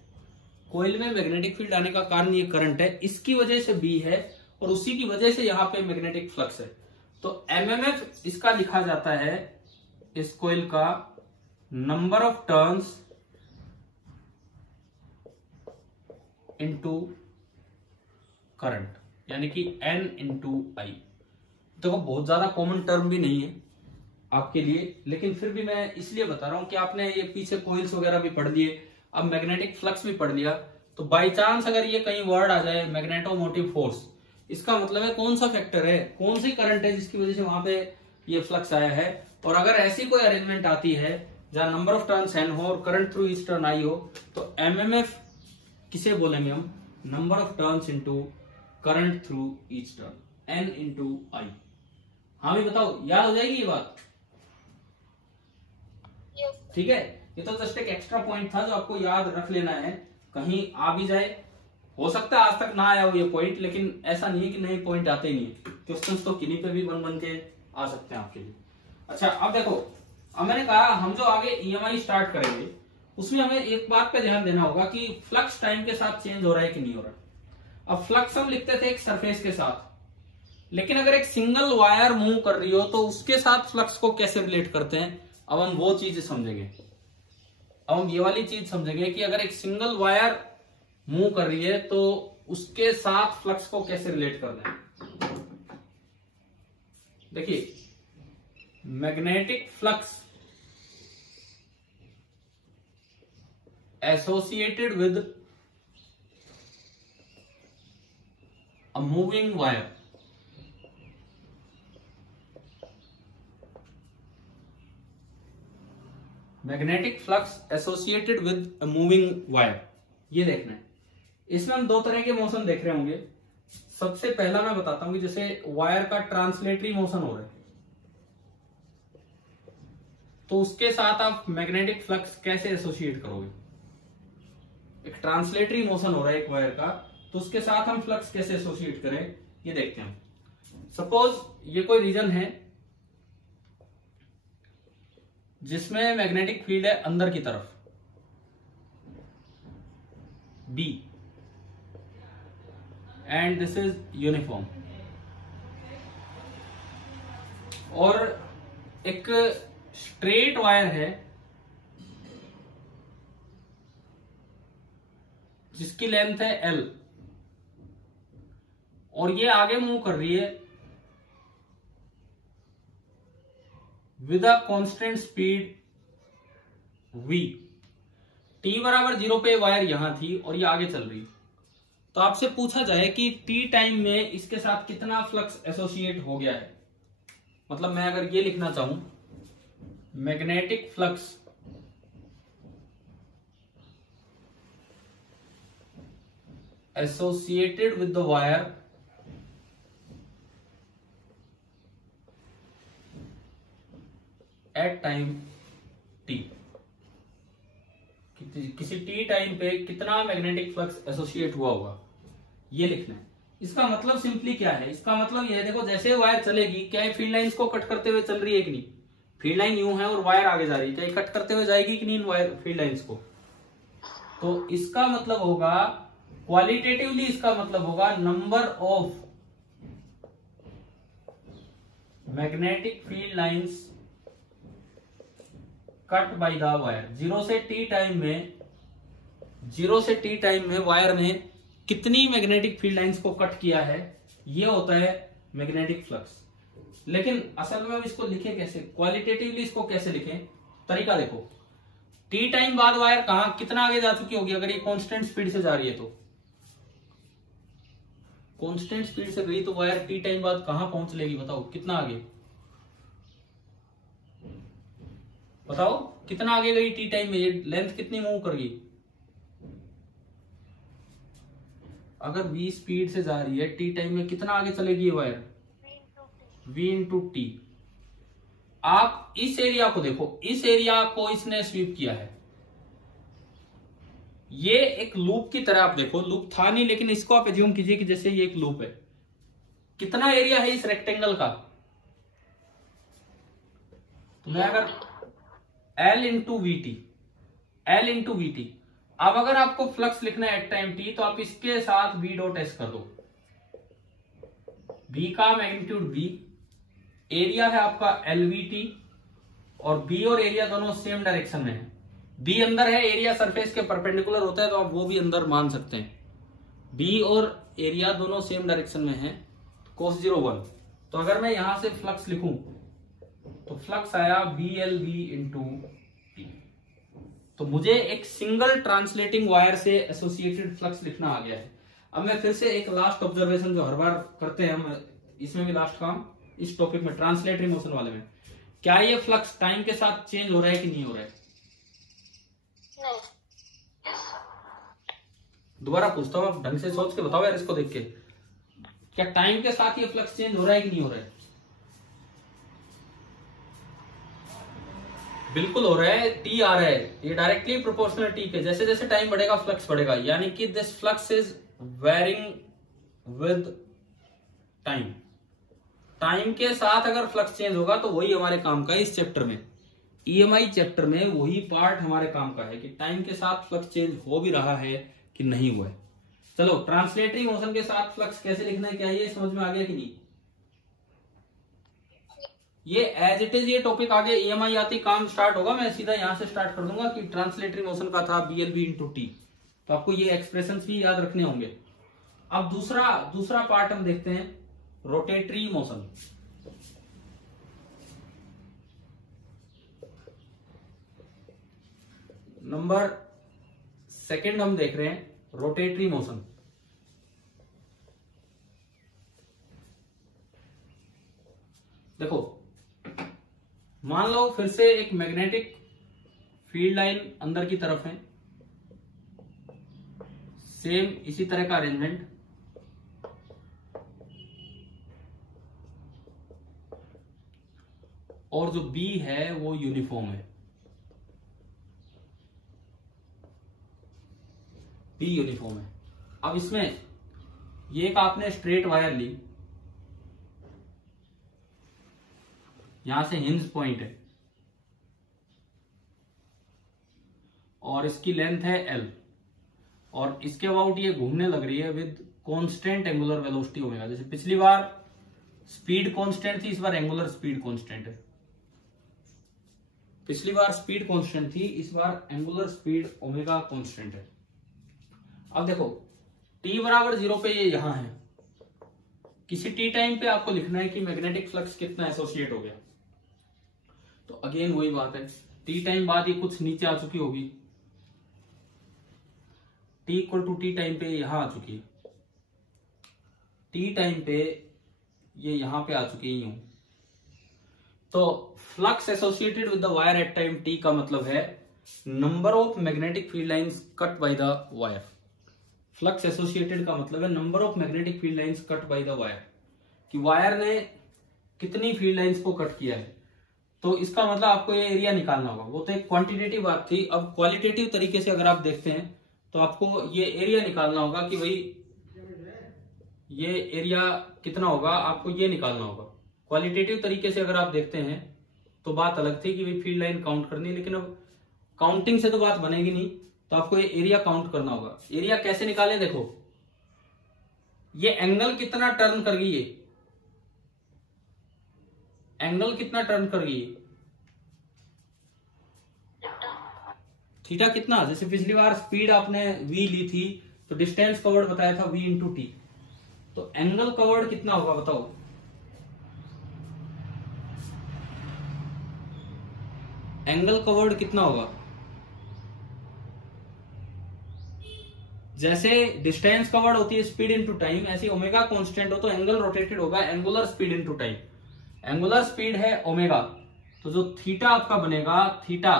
कॉइल में मैग्नेटिक फील्ड आने का कारण ये करंट है, इसकी वजह से B है, और उसी की वजह से यहां पे मैग्नेटिक फ्लक्स है। तो एमएमएफ इसका लिखा जाता है, इस कॉइल का number of turns into current, यानी कि N इंटू आई। देखो बहुत ज्यादा कॉमन टर्म भी नहीं है आपके लिए, लेकिन फिर भी मैं इसलिए बता रहा हूं कि आपने ये पीछे कॉइल्स वगैरह भी पढ़ लिए, अब मैग्नेटिक फ्लक्स भी पढ़ लिया, तो बाई चांस अगर ये कहीं वर्ड आ जाए मैग्नेटोमोटिव फोर्स, इसका मतलब है कौन सा फैक्टर है, कौन सी करंट है जिसकी वजह से वहां पे ये फ्लक्स आया है। और अगर ऐसी कोई अरेंजमेंट आती है जहां नंबर ऑफ टर्न्स N हो और current through each turn I हो, तो एमएमएफ किसे बोलेंगे हम? Number of turns into current through each turn, N into I। हाँ भी बताओ, याद हो जाएगी ये बात? ठीक है, ये तो जस्ट एक एक्स्ट्रा पॉइंट था जो आपको याद रख लेना है, कहीं आ भी जाए। हो सकता है आज तक ना आया हो ये पॉइंट, लेकिन ऐसा नहीं है कि नए पॉइंट आते ही नहीं है, क्वेश्चंस तो किन्हीं पे भी बन बन के आ सकते हैं आपके लिए। अच्छा अब देखो, अब मैंने कहा हम जो आगे ईएमआई स्टार्ट करेंगे उसमें हमें एक बात पे ध्यान देना होगा कि फ्लक्स टाइम के साथ चेंज हो रहा है कि नहीं हो रहा। अब फ्लक्स हम लिखते थे एक सरफेस के साथ, लेकिन अगर एक सिंगल वायर मूव कर रही हो तो उसके साथ फ्लक्स को कैसे रिलेट करते हैं, अब हम वो चीज समझेंगे। अब हम ये वाली चीज समझेंगे कि अगर एक सिंगल वायर मूव कर रही है तो उसके साथ फ्लक्स को कैसे रिलेट करना है। देखिए, magnetic flux associated with a moving wire, magnetic flux associated with moving wire, ये देखना है। इसमें हम दो तरह के मोशन देख रहे होंगे। सबसे पहला मैं बताता हूं कि जैसे वायर का ट्रांसलेटरी मोशन हो रहा है, तो उसके साथ आप मैग्नेटिक फ्लक्स कैसे एसोसिएट करोगे। एक ट्रांसलेटरी मोशन हो रहा है एक वायर का, तो उसके साथ हम फ्लक्स कैसे एसोसिएट करें, ये देखते हैं। सपोज ये कोई रीजन है जिसमें मैग्नेटिक फील्ड है अंदर की तरफ B, and this is uniform, और एक स्ट्रेट वायर है जिसकी लेंथ है L, और ये आगे मूव कर रही है with a constant speed v। t बराबर 0 पे वायर यहां थी और ये आगे चल रही। तो आपसे पूछा जाए कि t टाइम में इसके साथ कितना फ्लक्स एसोसिएट हो गया है। मतलब मैं अगर ये लिखना चाहूं, magnetic flux associated with the wire at time t, किसी t टाइम पे कितना मैग्नेटिक फ्लक्स एसोसिएट हुआ होगा, ये लिखना है। इसका मतलब सिंपली क्या है, इसका मतलब ये है, देखो जैसे वायर चलेगी, क्या ये फील्ड लाइंस को कट करते हुए चल रही है कि नहीं। फील्ड लाइन यूं है और वायर आगे जा रही है, क्या ये कट करते हुए जाएगी कि नहीं वायर फील्ड लाइंस को। तो इसका मतलब होगा क्वालिटेटिवली, इसका मतलब होगा number of magnetic field lines cut by the wire. 0 से t टाइम में वायर ने कितनी मैग्नेटिक फील्ड लाइंस को कट किया है, ये होता है मैग्नेटिक फ्लक्स। लेकिन असल में हम इसको लिखें कैसे, क्वालिटेटिवली इसको कैसे लिखें, तरीका देखो। t टाइम बाद वायर कहां कितना आगे जा चुकी होगी, अगर ये कांस्टेंट स्पीड से जा रही है तो कांस्टेंट स्पीड से गई तो वायर t टाइम बाद कहां पहुंच लेगी, बताओ कितना आगे, बताओ कितना आगे गई t टाइम में, ये लेंथ कितनी मूव कर गई। अगर v स्पीड से जा रही है t टाइम में कितना आगे चलेगी ये वायर, v इंटू टी। आप इस एरिया को देखो, इस एरिया को इसने स्वीप किया है, ये एक लूप की तरह आप देखो, लूप था नहीं लेकिन इसको आप एज्यूम कीजिए कि जैसे ये एक लूप है। कितना एरिया है इस रेक्टेंगल का, तो मैं अगर L इंटू वी टी, अब अगर आपको फ्लक्स लिखना है एट टाइम t, तो आप इसके साथ v डॉट एस कर दो। v का मैग्नीट्यूड v, एरिया है आपका LVT, और b और एरिया दोनों सेम डायरेक्शन में है। b अंदर है, एरिया सरफेस के परपेंडिकुलर होता है तो आप वो भी अंदर मान सकते हैं। b और एरिया दोनों सेम डायरेक्शन में है, cos 0 1। तो अगर मैं यहां से फ्लक्स लिखूं तो फ्लक्स आया BLV इंटू टी। तो मुझे एक सिंगल ट्रांसलेटिंग वायर से एसोसिएटेड फ्लक्स लिखना आ गया है। अब मैं फिर से एक लास्ट ऑब्जर्वेशन जो हर बार करते हैं हम, इसमें भी लास्ट काम इस टॉपिक में ट्रांसलेटरी मोशन वाले में, क्या ये फ्लक्स टाइम के साथ चेंज हो रहा है कि नहीं हो रहा है। नहीं। दोबारा पूछता हूं, आप ढंग से सोच के बताओ यार इसको देख के, क्या टाइम के साथ ये फ्लक्स चेंज हो रहा है कि नहीं हो रहा है। बिल्कुल हो रहा है, टी आ रहा है, ये डायरेक्टली प्रोपोर्शनल टी के, जैसे जैसे टाइम बढ़ेगा फ्लक्स बढ़ेगा, यानी कि this flux is varying with time. Time के साथ अगर फ्लक्स चेंज होगा तो वही हमारे काम का है इस चैप्टर में, EMI चैप्टर में वही पार्ट हमारे काम का है कि टाइम के साथ फ्लक्स चेंज हो भी रहा है कि नहीं हुआ है। चलो ट्रांसलेटरी मोशन के साथ फ्लक्स कैसे लिखना है, क्या ये समझ में आ गया कि नहीं। ये एज इट इज ये टॉपिक आगे EMI आती काम स्टार्ट होगा, मैं सीधा यहां से स्टार्ट कर दूंगा कि ट्रांसलेटरी मोशन का था BLV इंटू टी, तो आपको ये एक्सप्रेशंस भी याद रखने होंगे। अब दूसरा पार्ट हम देखते हैं, रोटेटरी मोशन। नंबर सेकंड हम देख रहे हैं रोटेटरी मोशन। देखो मान लो फिर से एक मैग्नेटिक फील्ड लाइन अंदर की तरफ है, सेम इसी तरह का अरेंजमेंट, और जो बी है वो यूनिफॉर्म है, बी यूनिफॉर्म है। अब इसमें ये एक आपने स्ट्रेट वायर ली, यहां से हिंज पॉइंट है और इसकी लेंथ है L, और इसके अबाउट ये घूमने लग रही है with constant angular velocity omega. जैसे पिछली बार स्पीड कांस्टेंट थी, इस बार एंगुलर स्पीड कांस्टेंट है। पिछली बार स्पीड कांस्टेंट थी, इस बार एंगुलर स्पीड ओमेगा कांस्टेंट है। अब देखो t बराबर 0 पे ये यहां है, किसी t टाइम पे आपको लिखना है कि मैग्नेटिक फ्लक्स कितना एसोसिएट हो गया। तो अगेन वही बात है, t टाइम बाद ये कुछ नीचे आ चुकी होगी, t equal to t time पे यहां आ चुकी है, t टाइम पे ये यहां पे आ चुकी है यूं। तो flux associated with the wire at time t का मतलब है number of magnetic field lines cut by the wire. Flux associated का मतलब है number of magnetic field lines cut by the wire, कि वायर ने कितनी फील्ड लाइंस को कट किया है। तो इसका मतलब आपको ये एरिया निकालना होगा। वो तो एक क्वांटिटेटिव बात थी, अब क्वालिटेटिव तरीके से अगर आप देखते हैं तो आपको ये एरिया निकालना होगा कि भाई ये एरिया कितना होगा, आपको ये निकालना होगा। क्वालिटेटिव तरीके से अगर आप देखते हैं तो बात अलग थी कि भाई फील्ड लाइन काउंट करनी, लेकिन अब काउंटिंग से तो बात बनेगी नहीं, तो आपको ये एरिया काउंट करना होगा। एरिया कैसे निकाले, देखो ये एंगल कितना टर्न कर गई, ये एंगल कितना टर्न कर गई, थीटा कितना। जैसे पिछली बार स्पीड आपने v ली थी तो डिस्टेंस कवर्ड बताया था v इंटू टी, तो एंगल कवर्ड कितना होगा बताओ। एंगल कवर्ड कितना होगा, जैसे डिस्टेंस कवर्ड होती है स्पीड इनटू टाइम, ऐसे ओमेगा कांस्टेंट हो तो एंगल रोटेटेड होगा angular speed into time. Angular speed है ओमेगा, तो जो थीटा आपका बनेगा, theta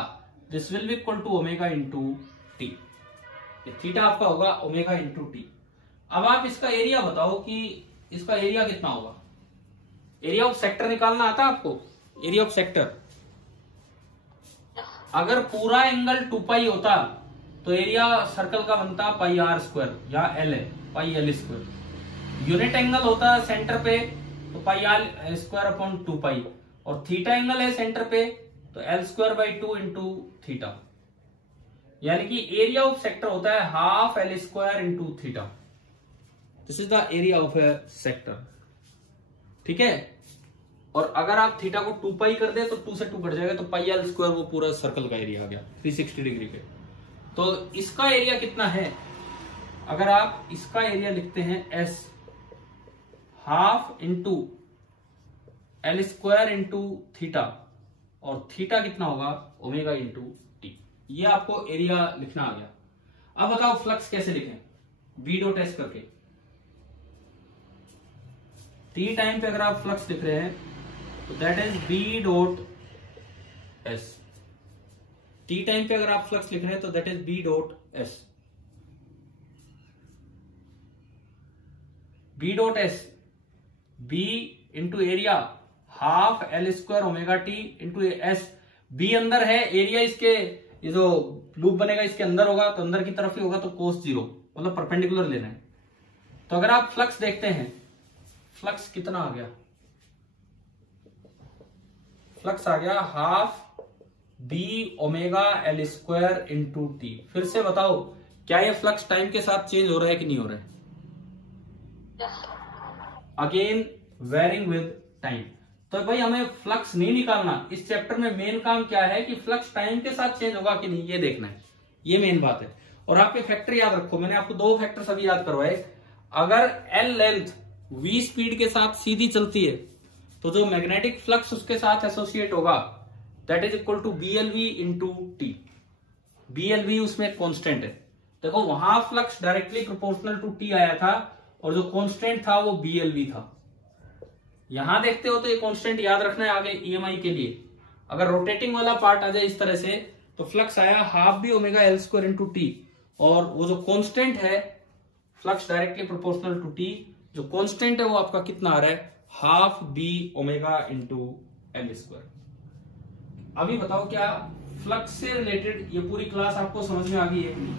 this will be equal to omega into t. Theta आपका होगा ओमेगा इंटू टी। अब आप इसका एरिया बताओ कि इसका एरिया कितना होगा। एरिया ऑफ सेक्टर निकालना आता है आपको, एरिया ऑफ सेक्टर। अगर पूरा एंगल 2 पाई होता तो एरिया सर्कल का बनता पाई आर स्क्वायर, या एल है pi L square. Unit angle होता है सेंटर पे तो पाई आर स्क्वायर अपॉन 2 पाई, और थीटा एंगल है सेंटर पे तो L square by 2 into theta. यानी कि एरिया ऑफ सेक्टर होता है half L square into theta. This is the area of A sector, ठीक है। और अगर आप थीटा को 2 पाई कर दे तो 2 से 2 कट जाएगा, तो पाई एल स्क्वायर वो पूरा सर्कल का एरिया आ गया 360 डिग्री पे। तो इसका एरिया कितना है, अगर आप इसका एरिया लिखते हैं S, half into L square into theta, और थीटा कितना होगा ओमेगा इंटू टी। ये आपको एरिया लिखना आ गया। अब बताओ फ्लक्स कैसे लिखें, बी डॉट एस करके। टी टाइम पे अगर आप फ्लक्स लिख रहे हैं तो that is B dot S. T time पे अगर आप फ्लक्स लिख रहे हैं तो that is B dot S. B dot S, B into area half L square omega t into S. B अंदर है, एरिया इसके ये जो लूप बनेगा इसके अंदर होगा तो अंदर की तरफ ही होगा, तो कोस 0 मतलब परपेंडिकुलर लेना है। तो अगर आप फ्लक्स देखते हैं, फ्लक्स कितना आ गया, फ्लक्स आ गया half B omega L square into t. फिर से बताओ क्या ये फ्लक्स टाइम के साथ चेंज हो रहा है कि नहीं हो रहा है। Again varying with time. तो भाई हमें फ्लक्स नहीं निकालना, इस चैप्टर में मेन काम क्या है कि फ्लक्स टाइम के साथ चेंज होगा कि नहीं ये देखना है, ये मेन बात है। और आप ये फैक्टर याद रखो, मैंने आपको 2 फैक्टर सभी याद करवाए। अगर एल लेंथ v स्पीड के साथ सीधी चलती है तो जो मैग्नेटिक फ्लक्स उसके साथ एसोसिएट होगा that is equal to B L V into t. B L V उसमें कॉन्स्टेंट है। देखो वहां flux directly proportional to t आया था और जो कॉन्स्टेंट था वो बी एल वी था। यहां देखते हो तो ये कॉन्स्टेंट याद रखना है आगे ईएमआई के लिए। अगर रोटेटिंग वाला पार्ट आ जाए इस तरह से तो फ्लक्स आया half B omega L square into t, और वो जो कांस्टेंट है flux directly proportional to t, जो कांस्टेंट है वो आपका कितना आ रहा है, half B omega into L square. अभी बताओ क्या फ्लक्स से रिलेटेड ये पूरी क्लास आपको समझ में आ गई है कि नहीं?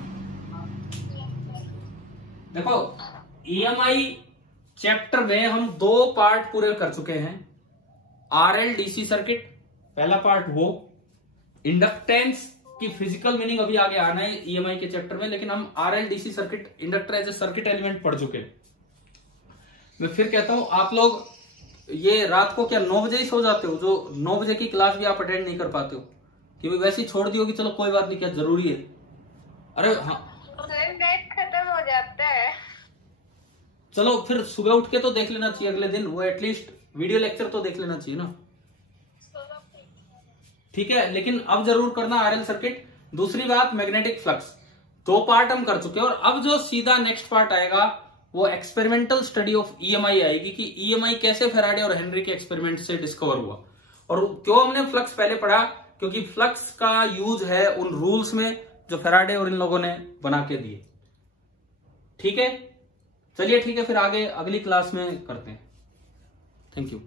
देखो ईएमआई चैप्टर में हम 2 पार्ट पूरे कर चुके हैं। आरएल डीसी सर्किट पहला पार्ट, वो इंडक्टेंस की फिजिकल मीनिंग अभी आगे आना है ईएमआई के चैप्टर में, लेकिन हम RL DC circuit inductor as a circuit element पढ़ चुके हैं। मैं फिर कहता हूं आप लोग ये रात को क्या 9 बजे ही सो जाते हो, जो 9 बजे की क्लास भी आप अटेंड नहीं कर पाते हो, कि वैसे ही छोड़ दी होगी, चलो कोई बात नहीं, क्या जरूरी है? अरे हाँ नेट खत्म हो जाता है। चलो फिर सुबह उठ के तो देख लेना चाहिए अगले दिन, वो एटलीस्ट वीडियो लेक्चर तो देख लेना चाहिए ना, ठीक है। लेकिन अब जरूर करना आरएल सर्किट। दूसरी बात मैग्नेटिक फ्लक्स, 2 पार्ट हम कर चुके हैं, और अब जो सीधा नेक्स्ट पार्ट आएगा वो एक्सपेरिमेंटल स्टडी ऑफ ईएमआई आएगी, कि ईएमआई कैसे फैराडे और हेनरी के एक्सपेरिमेंट से डिस्कवर हुआ। और क्यों हमने फ्लक्स पहले पढ़ा, क्योंकि फ्लक्स का यूज है उन रूल्स में जो फैराडे और इन लोगों ने बना के दिए, ठीक है। चलिए ठीक है, फिर आगे अगली क्लास में करते हैं। Thank you.